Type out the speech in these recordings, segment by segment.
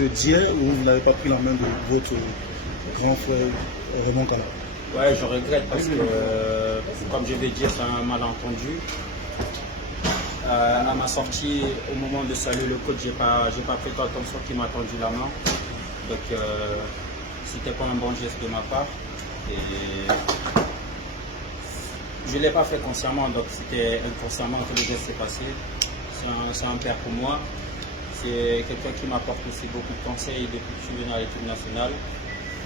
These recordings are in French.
D'hier où vous n'avez pas pris la main de votre grand frère Raymond Kala? Ouais, je regrette parce que, comme je vais dire, c'est un malentendu. À ma sortie, au moment de saluer le coach, j'ai pas fait attention qu'il m'a tendu la main. Donc, c'était pas un bon geste de ma part. Et je ne l'ai pas fait consciemment, donc c'était inconsciemment que le geste s'est passé. C'est un père pour moi. C'est quelqu'un qui m'apporte aussi beaucoup de conseils depuis que je suis venu à l'équipe nationale.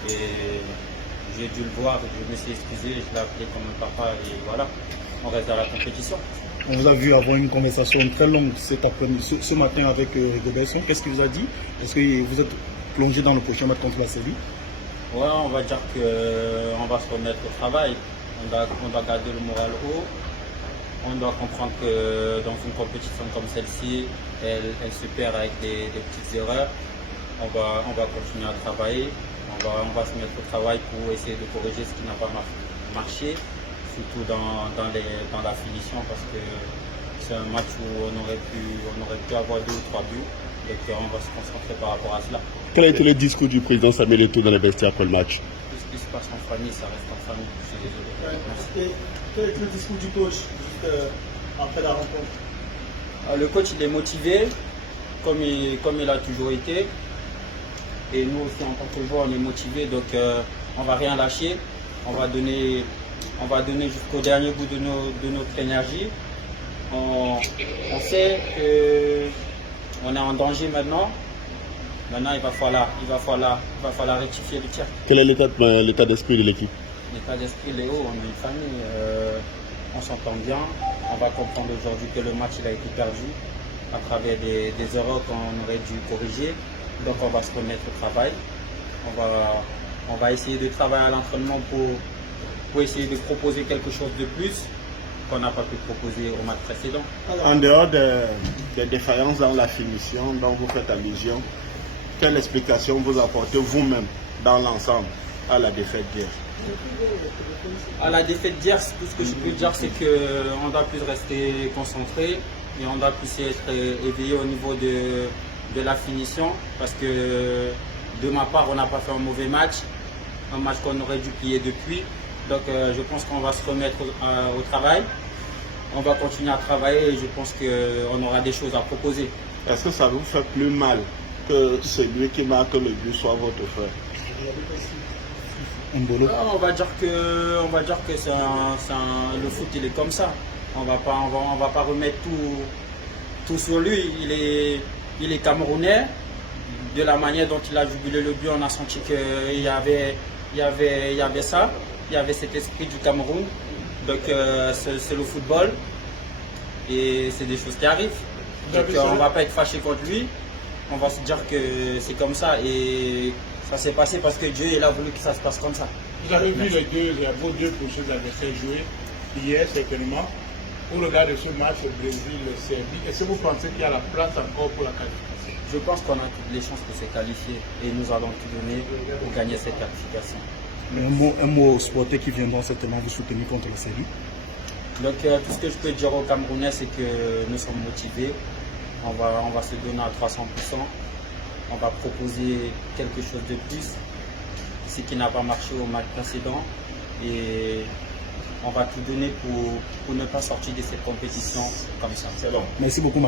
Et j'ai dû le voir, je me suis excusé, je l'ai appelé comme un papa et voilà, on reste dans la compétition. On vous a vu avoir une conversation très longue ce matin avec Rigobert. Qu'est-ce qu'il vous a dit? Est-ce que vous êtes plongé dans le prochain match contre la Séville? Ouais, on va dire qu'on va se remettre au travail. On doit garder le moral haut. On doit comprendre que dans une compétition comme celle-ci, elle se perd avec des petites erreurs. On va continuer à travailler. On va se mettre au travail pour essayer de corriger ce qui n'a pas marché, surtout dans la finition, parce que c'est un match où on aurait pu avoir 2 ou 3 buts. Et on va se concentrer par rapport à cela. Quel a été le discours du président Samuel Eto'o dans les vestiaires après le match? Tout ce qui se passe en famille, ça reste en famille. Je suis désolé. Quel est le discours du coach juste après la rencontre? Le coach, il est motivé, comme il a toujours été. Et nous aussi, en tant que joueurs, on est motivés. Donc, on ne va rien lâcher. On va donner jusqu'au dernier bout de notre énergie. On sait qu'on est en danger maintenant. Maintenant, il va falloir rectifier le tir. Quel est l'état d'esprit de l'équipe? L'état d'esprit, Léo, on est une famille, on s'entend bien. On va comprendre aujourd'hui que le match il a été perdu à travers des erreurs qu'on aurait dû corriger. Donc on va se remettre au travail. On va essayer de travailler à l'entraînement pour essayer de proposer quelque chose de plus qu'on n'a pas pu proposer au match précédent. En dehors des défaillances dans la finition dont vous faites allusion, quelle explication vous apportez vous-même dans l'ensemble à la défaite d'hier? À la défaite d'hier, tout ce que je peux dire, c'est qu'on doit plus rester concentré et on doit plus être éveillé au niveau de la finition, parce que de ma part, on n'a pas fait un mauvais match, un match qu'on aurait dû plier depuis. Donc je pense qu'on va se remettre au travail, on va continuer à travailler et je pense qu'on aura des choses à proposer. Est-ce que ça vous fait plus mal que celui qui marque le but soit votre frère? On va dire que le foot il est comme ça. On va pas remettre tout sur lui. Il est camerounais. De la manière dont il a jubilé le but, on a senti qu'il y avait ça. Il y avait cet esprit du Cameroun. Donc c'est le football. Et c'est des choses qui arrivent. Donc on ne va pas être fâché contre lui. On va se dire que c'est comme ça. Et ça s'est passé parce que Dieu il a voulu que ça se passe comme ça. Vous avez vu vos deux prochains adversaires jouer hier certainement. Au regard de ce match Brésil-Serbie, est-ce que vous pensez qu'il y a la place encore pour la qualification? Je pense qu'on a toutes les chances de se qualifier et nous allons tout donner pour gagner cette qualification. Un mot aux supporters qui viendront certainement vous soutenir contre la Séville. Donc tout ce que je peux dire aux Camerounais, c'est que nous sommes motivés. On va se donner à 300%. On va proposer quelque chose de plus, ce qui n'a pas marché au match précédent. Et on va tout donner pour ne pas sortir de cette compétition comme ça. Merci beaucoup, Marc.